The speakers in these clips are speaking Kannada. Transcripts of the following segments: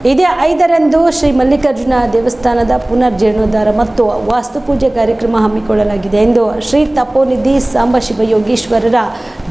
ಇದೇ 5ರಂದು ಶ್ರೀ ಮಲ್ಲಿಕಾರ್ಜುನ ದೇವಸ್ಥಾನದ ಪುನರ್ಜೀರ್ಣೋದ್ಧಾರ ಮತ್ತು ವಾಸ್ತುಪೂಜೆ ಕಾರ್ಯಕ್ರಮ ಹಮ್ಮಿಕೊಳ್ಳಲಾಗಿದೆ ಎಂದು ಶ್ರೀ ತಪೋನಿಧಿ ಸಾಂಬಶಿವ ಯೋಗೀಶ್ವರರ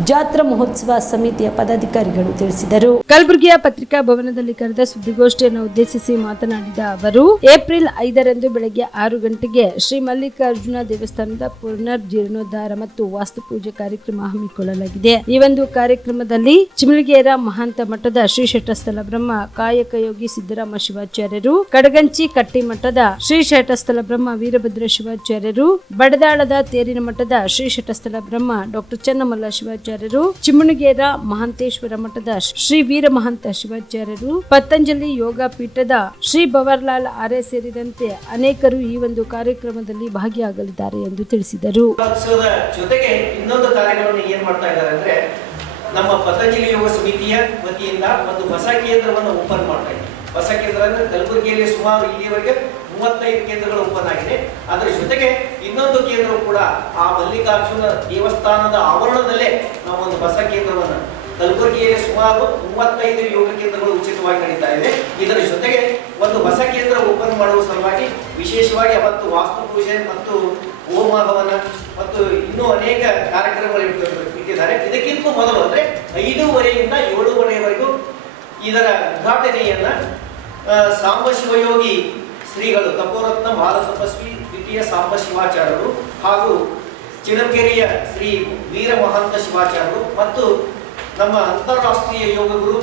ಜಾತ್ರಾ ಮಹೋತ್ಸವ ಸಮಿತಿಯ ಪದಾಧಿಕಾರಿಗಳು ತಿಳಿಸಿದರು. ಕಲಬುರಗಿಯ ಪತ್ರಿಕಾ ಭವನದಲ್ಲಿ ಕರೆದ ಸುದ್ದಿಗೋಷ್ಠಿಯನ್ನು ಉದ್ದೇಶಿಸಿ ಮಾತನಾಡಿದ ಅವರು, ಏಪ್ರಿಲ್ 5ರಂದು ಬೆಳಗ್ಗೆ 6 ಗಂಟೆಗೆ ಶ್ರೀ ಮಲ್ಲಿಕಾರ್ಜುನ ದೇವಸ್ಥಾನದ ಪುನರ್ಜೀರ್ಣೋದ್ಧಾರ ಮತ್ತು ವಾಸ್ತುಪೂಜೆ ಕಾರ್ಯಕ್ರಮ ಹಮ್ಮಿಕೊಳ್ಳಲಾಗಿದೆ. ಈ ಒಂದು ಕಾರ್ಯಕ್ರಮದಲ್ಲಿ ಚಿಮುಲಗೇರ ಮಹಾಂತ ಮಠದ ಶ್ರೀ ಶಟಸ್ಥಲ ಬ್ರಹ್ಮ ಕಾಯಕ ಯೋಗಿ ಸಿದ್ದರಾಮ ಶಿವಾಚಾರ್ಯರು, ಕಡಗಂಚಿ ಕಟ್ಟಿ ಮಠದ ಶ್ರೀ ಶಟಸ್ಥಲ ಬ್ರಹ್ಮ ವೀರಭದ್ರ ಶಿವಾಚಾರ್ಯರು, ಬಡದಾಳದ ತೇರಿನ ಮಠದ ಶ್ರೀ ಶಟಸ್ಥಲ ಬ್ರಹ್ಮ ಡಾಕ್ಟರ್ ಚನ್ನಮಲ್ಲ ಶಿವಾಚಾರ್ಯರು, ಚಿಮುಣಗೇರ ಮಹಾಂತೇಶ್ವರ ಮಠದ ಶ್ರೀ ವೀರ ಮಹಂತ ಶಿವಾಚಾರ್ಯರು, ಪತಂಜಲಿ ಯೋಗ ಪೀಠದ ಶ್ರೀ ಭವರ್ಲಾಲ್ ಆರ್ಯ ಸೇರಿದಂತೆ ಅನೇಕರು ಈ ಒಂದು ಕಾರ್ಯಕ್ರಮದಲ್ಲಿ ಭಾಗಿಯಾಗಲಿದ್ದಾರೆ ಎಂದು ತಿಳಿಸಿದರು. ಜೊತೆಗೆ ಇನ್ನೊಂದು ಕಾರ್ಯಗಳನ್ನು ಏನ್ ಮಾಡ್ತಾ ಇದ್ದಾರೆ ಅಂದ್ರೆ, ನಮ್ಮ ಪತಂಜಲಿ ಯೋಗ ಸಮಿತಿಯ ವತಿಯಿಂದ ಒಂದು ಹೊಸ ಕೇಂದ್ರವನ್ನು ಓಪನ್ ಮಾಡ್ತಾ ಇದ್ದೀವಿ. ಹೊಸ ಕೇಂದ್ರ ಅಂದ್ರೆ ಕಲಬುರಗಿಯಲ್ಲಿ ಸುಮಾರು ಇಲ್ಲಿಯವರೆಗೆ 35 ಕೇಂದ್ರಗಳು ಓಪನ್ ಆಗಿದೆ. ಅದರ ಜೊತೆಗೆ ಇನ್ನೊಂದು ಕೇಂದ್ರವು ಕೂಡ ಆ ಮಲ್ಲಿಕಾರ್ಜುನ ದೇವಸ್ಥಾನದ ಆವರಣದಲ್ಲೇ ನಾವು ಒಂದು ಹೊಸ ಕೇಂದ್ರವನ್ನು, ಕಲಬುರಗಿಯಲ್ಲಿ ಸುಮಾರು 35 ಯೋಗ ಕೇಂದ್ರಗಳು ಉಚಿತವಾಗಿ ನಡೀತಾ ಇದೆ. ಇದರ ಜೊತೆಗೆ ಒಂದು ಹೊಸ ಕೇಂದ್ರ ಓಪನ್ ಮಾಡುವ ಸಲುವಾಗಿ ವಿಶೇಷವಾಗಿ ಅವತ್ತು ವಾಸ್ತು ಪೂಜೆ ಮತ್ತು ಹೋಮ ಹವನ ಮತ್ತು ಇನ್ನೂ ಅನೇಕ ಕಾರ್ಯಕ್ರಮಗಳು ಇಟ್ಟಿದ್ದಾರೆ. ಇದಕ್ಕಿಂತ ಮೊದಲು ಅಂದ್ರೆ 5:30ಯಿಂದ 7:30ವರೆಗೂ ಇದರ ಉದ್ಘಾಟನೆಯನ್ನ ಸಾಂಬಶಿವಯೋಗಿ ಶ್ರೀಗಳು ತಪೋರತ್ನ ಬಾಲತಪಸ್ವಿ ದ್ವಿತೀಯ ಸಾಂಬಶಿವಾಚಾರ್ಯರು ಹಾಗೂ ಚಿಣಕೆರೆಯ ಶ್ರೀ ವೀರ ಮಹಾಂತ ಶಿವಾಚಾರ್ಯರು ಮತ್ತು ನಮ್ಮ ಅಂತಾರಾಷ್ಟ್ರೀಯ ಯೋಗ ಗುರು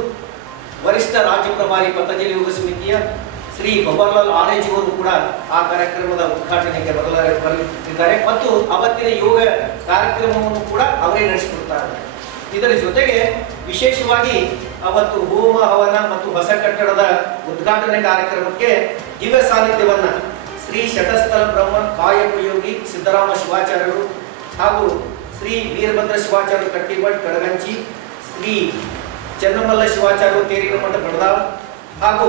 ವರಿಷ್ಠ ರಾಜ್ಯ ಪ್ರಭಾರಿ ಪತಂಜಲಿ ಯೋಗ ಸಮಿತಿಯ ಶ್ರೀ ಭವರ್ಲಾಲ್ ಆರ್ಯಜಿಯವರು ಕೂಡ ಆ ಕಾರ್ಯಕ್ರಮದ ಉದ್ಘಾಟನೆಗೆ ಬರಲಿದ್ದಾರೆ ಮತ್ತು ಅವತ್ತಿನ ಯೋಗ ಕಾರ್ಯಕ್ರಮವನ್ನು ಕೂಡ ಅವರೇ ನಡೆಸಿಕೊಡ್ತಾರೆ. ಇದರ ಜೊತೆಗೆ ವಿಶೇಷವಾಗಿ ಅವತ್ತು ಹೋಮ ಹವನ ಮತ್ತು ಹೊಸ ಕಟ್ಟಡದ ಉದ್ಘಾಟನೆ ಕಾರ್ಯಕ್ರಮಕ್ಕೆ ದಿವ್ಯ ಸಾನ್ನಿಧ್ಯವನ್ನ ಶ್ರೀ ಶಟಸ್ಥಲ ಬ್ರಹ್ಮ ಕಾಯಕ ಯೋಗಿ ಸಿದ್ದರಾಮ ಶಿವಾಚಾರ್ಯರು ಹಾಗೂ ಶ್ರೀ ವೀರಭದ್ರ ಶಿವಾಚಾರ್ಯರು ಕಟ್ಟಿಮಠ್ ಕಡಗಂಚಿ, ಶ್ರೀ ಚನ್ನಮಲ್ಲ ಶಿವಾಚಾರ್ಯರು ತೇರಿನ ಮಠ ಬಡದಾಳ್ ಹಾಗೂ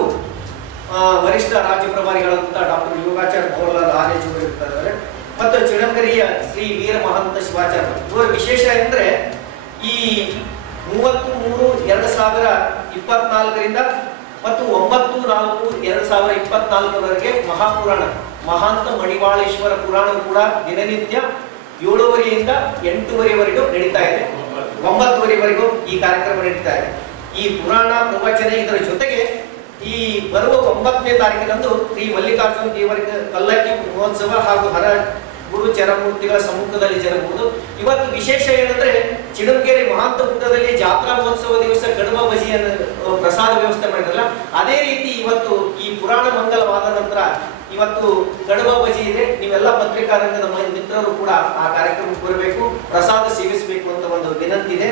ವರಿಷ್ಠ ರಾಜ್ಯ ಪ್ರಭಾರಿಗಳಾದಂಥ ಡಾಕ್ಟರ್ ಯೋಗಾಚಾರ್ಯ ಭವರ್ಲಾಲ್ ಆರ್ಯಜಿಯವರು ಇರ್ತಾರೆ ಮತ್ತು ಚಿಣಂಗರಿಯ ಶ್ರೀ ವೀರ ಮಹಂತ ಶಿವಾಚಾರ್ಯರು. ಇವರ ವಿಶೇಷ ಎಂದ್ರೆ ಈ 30/3/2024ರಿಂದ ಮತ್ತು 9/4/2024ವರೆಗೆ ಮಹಾಪುರಾಣ ಮಹಾಂತ ಮಣಿವಾಳೇಶ್ವರ ಪುರಾಣ ಕೂಡ ದಿನನಿತ್ಯ 7:30ಯಿಂದ 8:30ವರೆಗೂ ನಡೀತಾ ಇದೆ. 9:30ವರೆಗೂ ಈ ಕಾರ್ಯಕ್ರಮ ನಡೀತಾ ಇದೆ. ಈ ಪುರಾಣ ಪ್ರವಚನ ಇದರ ಜೊತೆಗೆ ಈ ಬರುವ 9ನೇ ತಾರೀಕಿನಂದು ಶ್ರೀ ಮಲ್ಲಿಕಾರ್ಜುನ ದೇವರ ಪಲ್ಲಕ್ಕಿ ಮಹೋತ್ಸವ ಹಾಗೂ ಹರ ಗುರು ಚರಮೂರ್ತಿಗಳ ಸಮ್ಮುಖದಲ್ಲಿ ಜರುಗುವುದು. ಇವತ್ತು ವಿಶೇಷ ಏನಂದ್ರೆ, ಚಿಣಕೆರೆ ಮಹಾಂತ ಗುಡ್ಡದಲ್ಲಿ ಜಾತ್ರಾ ಮಹೋತ್ಸವ ದಿವಸ ಕಡುಬ ಬಜಿಯನ್ನು ಪ್ರಸಾದ ವ್ಯವಸ್ಥೆ ಮಾಡಿದ್ರಲ್ಲ, ಅದೇ ರೀತಿ ಇವತ್ತು ಈ ಪುರಾಣ ಮಂಗಲವಾದ ನಂತರ ಇವತ್ತು ಕಡುಬ ಬಜಿ ಇದೆ. ನೀವೆಲ್ಲ ಪತ್ರಿಕಾ ರಂಗದ ಮಿತ್ರರು ಕೂಡ ಆ ಕಾರ್ಯಕ್ರಮಕ್ಕೆ ಬರಬೇಕು, ಪ್ರಸಾದ ಸೇವಿಸಬೇಕು ಅಂತ ಒಂದು ವಿನಂತಿ ಇದೆ.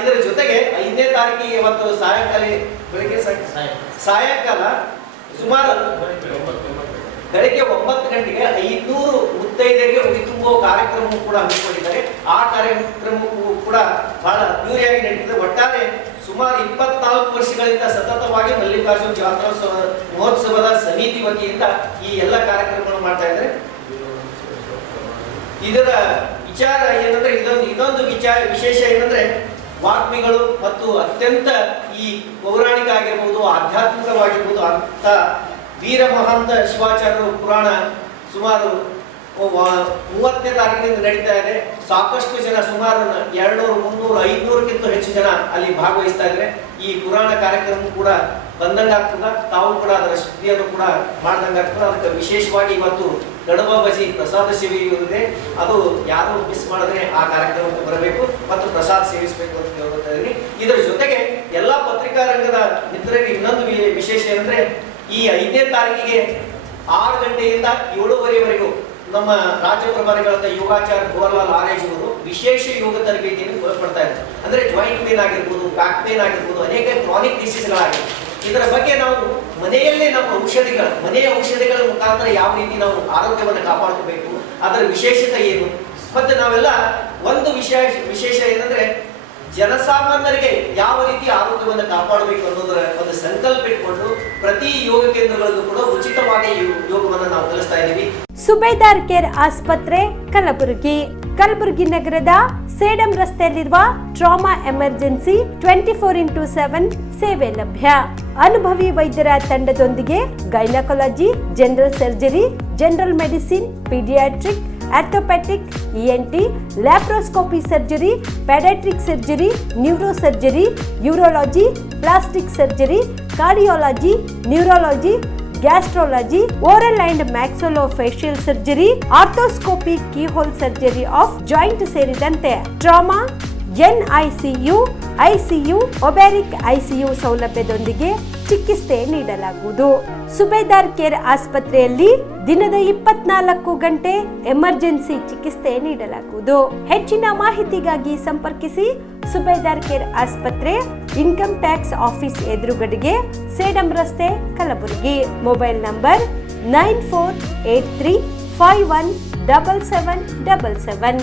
ಇದರ ಜೊತೆಗೆ 5ನೇ ತಾರೀಕಿಗೆ ಇವತ್ತು ಸಾಯಂಕಾಲ ಬೆಳಿಗ್ಗೆ ಸಾಯಂಕಾಲ ಸುಮಾರು ಬೆಳಗ್ಗೆ 9 ಗಂಟೆಗೆ 500 ಮುತ್ತೈದೆಯರಿಗೆ ಉಡಿ ತುಂಬುವ ಕಾರ್ಯಕ್ರಮ ಕೂಡ ಹಮ್ಮಿಕೊಂಡಿದ್ದಾರೆ. ಆ ಕಾರ್ಯಕ್ರಮಕ್ಕೂ ಕೂಡ ಬಹಳ ಅದ್ದೂರಿಯಾಗಿ ನಡೀತದೆ. ಒಟ್ಟಾರೆ ಸುಮಾರು 24 ವರ್ಷಗಳಿಂದ ಸತತವಾಗಿ ಮಲ್ಲಿಕಾರ್ಜುನ ಜಾತ್ರಾ ಮಹೋತ್ಸವದ ಸಮಿತಿ ವತಿಯಿಂದ ಈ ಎಲ್ಲ ಕಾರ್ಯಕ್ರಮಗಳನ್ನು ಮಾಡ್ತಾ ಇದ್ದಾರೆ. ಇದರ ವಿಚಾರ ಏನಂದ್ರೆ, ಇದೊಂದು ವಿಶೇಷ ಏನಂದ್ರೆ, ವಾಗ್ಮಿಗಳು ಮತ್ತು ಅತ್ಯಂತ ಈ ಪೌರಾಣಿಕ ಆಗಿರ್ಬೋದು, ಆಧ್ಯಾತ್ಮಿಕವಾಗಿರ್ಬೋದು ಅಂತ ವೀರ ಮಹಾಂತ ಶಿವಾಚಾರ್ಯರು ಪುರಾಣ ಸುಮಾರು 30ನೇ ತಾರೀಕಿನಿಂದ ನಡೀತಾ ಇದೆ. ಸಾಕಷ್ಟು ಜನ ಸುಮಾರು 200, 300, 500ಕ್ಕಿಂತ ಹೆಚ್ಚು ಜನ ಅಲ್ಲಿ ಭಾಗವಹಿಸ್ತಾ ಇದ್ದಾರೆ. ಈ ಪುರಾಣ ಕಾರ್ಯಕ್ರಮ ಕೂಡ ಬಂದಂಗ ಆಗ್ತದ, ತಾವು ಕೂಡ ಅದರ ಶಕ್ತಿಯನ್ನು ಕೂಡ ಮಾಡ್ದಂಗ ಆಗ್ತದೆ. ಅದಕ್ಕೆ ವಿಶೇಷವಾಗಿ ಇವತ್ತು ಕಡುಬ ಬಜಿ ಪ್ರಸಾದ ಸೇವೆ ಇದೆ. ಅದು ಯಾರು ಮಿಸ್ ಮಾಡಿದ್ರೆ ಆ ಕಾರ್ಯಕ್ರಮಕ್ಕೆ ಬರಬೇಕು ಮತ್ತು ಪ್ರಸಾದ ಸೇವಿಸಬೇಕು ಅಂತ ಹೇಳ್ತಾ ಇದ್ದೀನಿ. ಇದರ ಜೊತೆಗೆ ಎಲ್ಲಾ ಪತ್ರಿಕಾ ರಂಗದ ಮಿತ್ರರಿಗೆ ಇನ್ನೊಂದು ವಿಶೇಷ ಏನಂದ್ರೆ, ಈ 5ನೇ ತಾರೀಕಿಗೆ 6 ಗಂಟೆಯಿಂದ 7:30ವರೆಗೂ ನಮ್ಮ ರಾಜ್ಯ ಪ್ರಭಾರಿಗಳಾದ ಯೋಗಾಚಾರ್ಯ ಭವರ್ಲಾಲ್ ಆರ್ಯಜಿಯವರು ವಿಶೇಷ ಯೋಗ ತರಬೇತಿಯನ್ನು ಕೊಡ್ತಾ ಇದ್ದಾರೆ. ಅಂದ್ರೆ ಜಾಯಿಂಟ್ ಪೇನ್ ಆಗಿರ್ಬೋದು, ಬ್ಯಾಕ್ ಪೇನ್ ಆಗಿರ್ಬೋದು, ಅನೇಕ ಕ್ರಾನಿಕ್ ಡಿಸೀಸ್ಗಳಾಗಿವೆ. ಇದರ ಬಗ್ಗೆ ನಾವು ಮನೆಯಲ್ಲೇ ನಮ್ಮ ಮನೆಯ ಔಷಧಿಗಳ ಮುಖಾಂತರ ಯಾವ ರೀತಿ ನಾವು ಆರೋಗ್ಯವನ್ನು ಕಾಪಾಡ್ಕೋಬೇಕು, ಅದರ ವಿಶೇಷತೆ ಏನು, ಮತ್ತೆ ನಾವೆಲ್ಲ ಒಂದು ವಿಶೇಷ ಏನಂದ್ರೆ, ಜನಸಾಮಾನ್ಯರಿಗೆ ಯಾವ ರೀತಿ ಆರೋಗ್ಯವನ್ನು ಕಾಪಾಡಬೇಕು ಅನ್ನೋದರ ಒಂದು ಸಂಕಲ್ಪ ಇಟ್ಕೊಂಡು ಪ್ರತಿ ಯೋಗ ಕೇಂದ್ರಗಳಲ್ಲೂ ಕೂಡ ಉಚಿತವಾಗಿ ಯೋಗವನ್ನು ನಾವು ಕಲಿಸ್ತಾ ಇದ್ದೀವಿ. ಸುಬೇದಾರ್ ಕೇರ್ ಆಸ್ಪತ್ರೆ ಕಲಬುರಗಿ ಕಲಬುರಗಿ ನಗರದ ಸೇಡಂ ರಸ್ತೆಯಲ್ಲಿರುವ ಟ್ರಾಮಾ ಎಮರ್ಜೆನ್ಸಿ 24x7 ಸೇವೆ ಲಭ್ಯ. ಅನುಭವಿ ವೈದ್ಯರ ತಂಡದೊಂದಿಗೆ gynaecology, general surgery, general medicine, paediatric, orthopaedic, ENT, laparoscopy surgery, paediatric surgery, neuro surgery, urology, plastic surgery, cardiology, neurology, gastrology, oral and maxillofacial surgery, arthroscopy, keyhole surgery of joint ಸೇರಿದಂತೆ ಟ್ರಾಮಾ, NICU, ICU, ಒಬ್ಯಾರಿಕ್ ICU ಸೌಲಭ್ಯದೊಂದಿಗೆ ಚಿಕಿತ್ಸೆ ನೀಡಲಾಗುವುದು. ಸುಬೇದಾರ್ ಕೇರ್ ಆಸ್ಪತ್ರೆಯಲ್ಲಿ ದಿನದ 24 ಗಂಟೆ ಎಮರ್ಜೆನ್ಸಿ ಚಿಕಿತ್ಸೆ ನೀಡಲಾಗುವುದು. ಹೆಚ್ಚಿನ ಮಾಹಿತಿಗಾಗಿ ಸಂಪರ್ಕಿಸಿ ಸುಬೇದಾರ್ ಕೇರ್ ಆಸ್ಪತ್ರೆ, ಇನ್ಕಮ್ ಟ್ಯಾಕ್ಸ್ ಆಫೀಸ್ ಎದುರುಗಡೆಗೆ, ಸೇಡಂ ರಸ್ತೆ, ಕಲಬುರಗಿ. Mobile number 9483517777.